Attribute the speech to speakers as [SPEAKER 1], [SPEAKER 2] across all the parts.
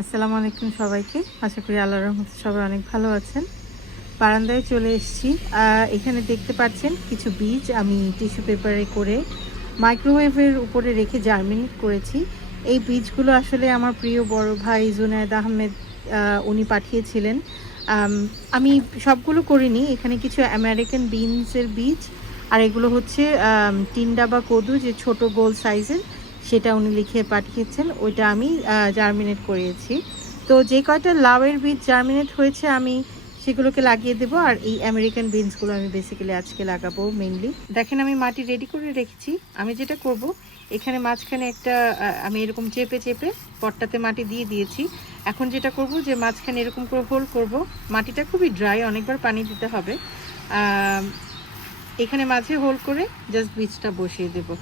[SPEAKER 1] আসসালামু আলাইকুম সবাইকে। আশা করি আল্লাহ রহমতে সবাই অনেক ভালো আছেন। বারান্দায় চলে এসেছি। এখানে দেখতে পাচ্ছেন কিছু বীজ আমি টিস্যু পেপারে করে মাইক্রোওয়েভের উপরে রেখে জার্মিনেট করেছি। এই বীজগুলো আসলে আমার প্রিয় বড় ভাই জুনায়দ আহমেদ উনি পাঠিয়েছিলেন। আমি সবগুলো করিনি। এখানে কিছু আমেরিকান বিনসের বীজ আর এগুলো হচ্ছে টিন্ডা বা কদু যে ছোট গোল সাইজের। সেটা উনি লিখে পাঠিয়েছেন, ওইটা আমি জার্মিনেট করিয়েছি তো যে কয়টা লাউয়ের বীজ জার্মিনেট হয়েছে আমি সেগুলোকে লাগিয়ে দেবো, আর এই আমেরিকান বিনসগুলো আমি বেসিক্যালি আজকে লাগাবো মেনলি দেখেন আমি মাটি রেডি করে রেখেছি। আমি যেটা করব, এখানে মাঝখানে একটা আমি এরকম চেপে চেপে পটটাতে মাটি দিয়ে দিয়েছি। এখন যেটা করব যে মাঝখানে এরকম করে হোল করব। মাটিটা খুবই ড্রাই অনেকবার পানি দিতে হবে। এখানে মাঝে হোল করে জাস্ট বীজটা বসিয়ে দেবো।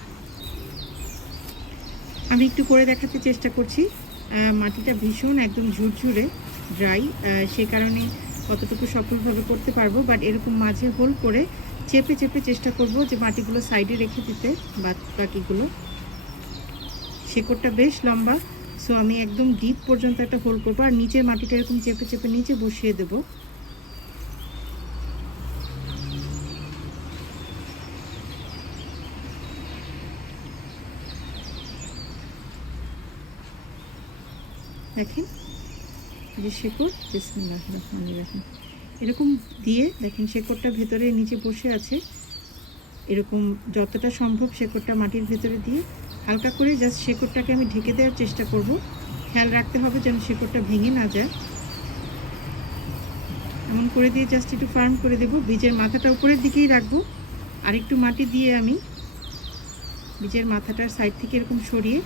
[SPEAKER 1] আমি একটু করে দেখাতে চেষ্টা করছি। মাটিটা ভীষণ একদম ঝুরঝুরে ড্রাই সে কারণে কতটুকু সফলভাবে করতে পারব বাট এরকম মাঝে হোল করে চেপে চেপে চেষ্টা করব যে মাটিগুলো সাইডে রেখে দিতে, বাদ বাকিগুলো। শেকড়টা বেশ লম্বা সো আমি একদম ডিপ পর্যন্ত একটা হোল করব, আর নিচের মাটিটা এরকম চেপে চেপে নিচে বসিয়ে দেবো। দেখেন যে শেকড়, বিসমিল্লাহ রহমানির রহিম। এরকম দিয়ে দেখেন শেকড়টা ভেতরে নিচে বসে আছে। এরকম যতটা সম্ভব শেকড়টা মাটির ভেতরে দিয়ে হালকা করে জাস্ট শেকড়টাকে আমি ঢেকে দেওয়ার চেষ্টা করব। খেয়াল রাখতে হবে যেন শেকড়টা ভেঙে না যায়। এমন করে দিয়ে জাস্ট একটু ফার্ম করে দেব। বীজের মাথাটা উপরের দিকেই রাখব। আর একটু মাটি দিয়ে আমি বীজের মাথাটার সাইড থেকে এরকম সরিয়ে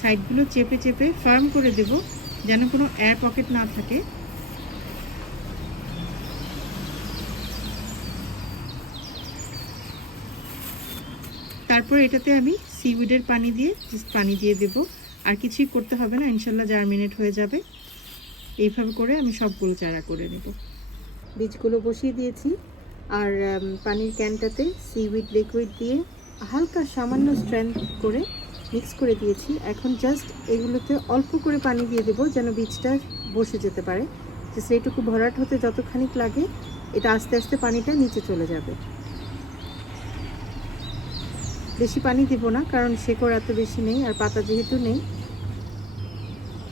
[SPEAKER 1] সাইডগুলো চেপে চেপে ফার্ম করে দেব। যেন কোনো এয়ার পকেট না থাকে। তারপর এটাতে আমি সিউডের পানি দিয়ে just পানি দিয়ে দেব। আর কিছুই করতে হবে না, ইনশাল্লাহ জার্মিনেট হয়ে যাবে। এইভাবে করে আমি সবগুলো চারা করে নেব। বীজগুলো বসিয়ে দিয়েছি। আর পানির ক্যানটাতে সিউইড লিকুইড দিয়ে হালকা সামান্য স্ট্রেন্থ করে মিক্স করে দিয়েছি। এখন জাস্ট এগুলোতে অল্প করে পানি দিয়ে দেবো যেন বীজটা বসে যেতে পারে। জাস্ট সেইটুকু ভরাট হতে যতখানিক লাগে, এটা আস্তে আস্তে পানিটা নিচে চলে যাবে। বেশি পানি দিব না, কারণ শেকড় এত বেশি নেই আর পাতা যেহেতু নেই।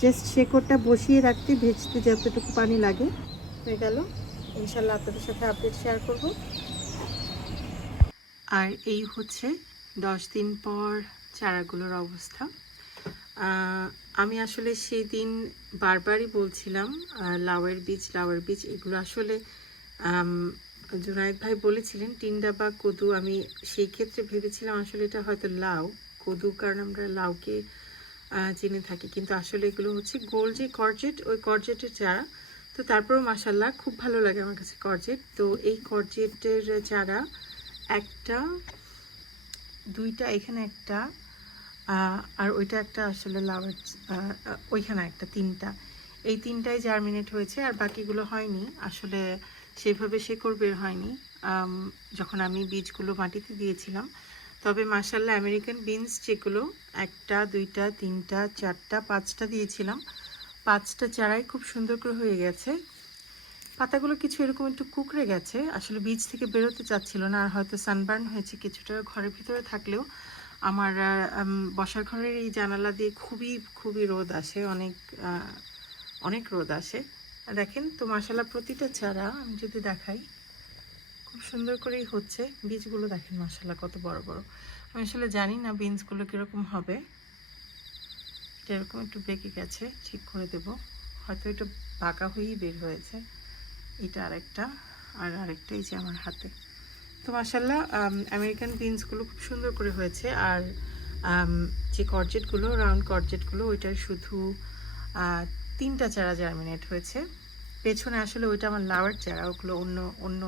[SPEAKER 1] জাস্ট শেকড়টা বসিয়ে রাখতে ভেজতে যতটুকু পানি লাগে। হয়ে গেল। ইনশাল্লাহ আপনাদের সাথে আপডেট শেয়ার করব। আর এই হচ্ছে দশ দিন পর চারাগুলোর অবস্থা। আমি আসলে সেই দিন বারবারই বলছিলাম লাউয়ের বীজ লাউয়ের বীজ, এগুলো আসলে জুনায়েদ ভাই বলেছিলেন, টিন্ডা বা কদু, আমি সেই ক্ষেত্রে ভেবেছিলাম আসলে এটা হয়তো লাউ, কদু, কারণ আমরা লাউকে জেনে থাকি। কিন্তু আসলে এগুলো হচ্ছে গোল যে করজেট, ওই করজেটের চারা। তো তারপরেও মাসাল্লাহ খুব ভালো লাগে আমার কাছে করজেট। তো এই করজেটের চারা একটা, দুইটা, এখানে একটা আর ওইটা একটা আসলে আহ, ওইখানে একটা তিনটা। এই তিনটাই জার্মিনেট হয়েছে আর বাকিগুলো হয়নি। আসলে সেভাবে শেকড় বের হয়নি। যখন আমি বীজগুলো মাটিতে দিয়েছিলাম। তবে মাসাল্লাহ আমেরিকান বিনস যেগুলো একটা দুইটা তিনটা চারটা পাঁচটা দিয়েছিলাম। পাঁচটা চারাই খুব সুন্দর করে হয়ে গেছে। পাতাগুলো কিছু এরকম একটু কুকড়ে গেছে। আসলে বীজ থেকে বেরোতে চাচ্ছিল না আর হয়তো সানবার্ন হয়েছে কিছুটা ঘরের ভিতরে থাকলেও। আমার বসার ঘরের এই জানালা দিয়ে খুবই খুবই রোদ আসে, অনেক অনেক রোদ আসে। দেখেন, তো মাসালা প্রতিটা চারা আমি যদি দেখাই, খুব সুন্দর করেই হচ্ছে। বীজগুলো দেখেন মাসালা কত বড় বড়। আমি আসলে জানি না বিনসগুলো কীরকম হবে। এরকম একটু বেঁকে গেছে, ঠিক করে দেব। হয়তো এটা বাঁকা হয়েই বের হয়েছে। এটা আরেকটা, আর আরেকটা এই যে আমার হাতে। তো মাসাল্লাহ আমেরিকান বিনসগুলো খুব সুন্দর করে হয়েছে। আর যে করজেটগুলো রাউন্ড করজেটগুলো ওইটার শুধু তিনটা চারা জার্মিনেট হয়েছে। পেছনে আসলে ওইটা আমার লাউয়ের চারা, ওগুলো অন্য অন্য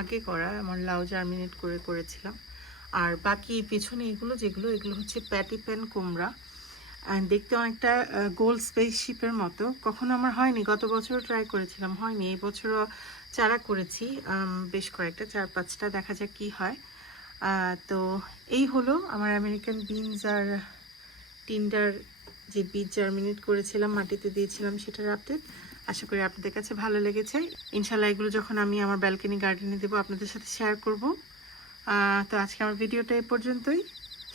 [SPEAKER 1] আগে করা, আমার লাউ জার্মিনেট করে করেছিলাম। আর বাকি পেছনে এগুলো যেগুলো, এগুলো হচ্ছে প্যাটি প্যান কুমড়া। দেখতে অনেকটা গোল স্পেসশিপের মতো। কখনো আমার হয়নি, গত বছরও ট্রাই করেছিলাম, হয়নি। এই বছরও চারা করেছি বেশ কয়েকটা, চার পাঁচটা, দেখা যাক কি হয়। তো এই হলো আমার আমেরিকান বিনস আর টিন্ডার যে বীজ জার্মিনেট করেছিলাম, মাটিতে দিয়েছিলাম সেটার আপডেট আশা করি আপনাদের কাছে ভালো লেগেছে। ইনশাল্লাহ এগুলো যখন আমি আমার ব্যালকনি গার্ডেনে দেবো, আপনাদের সাথে শেয়ার করব। তো আজকে আমার ভিডিওটা এই পর্যন্তই।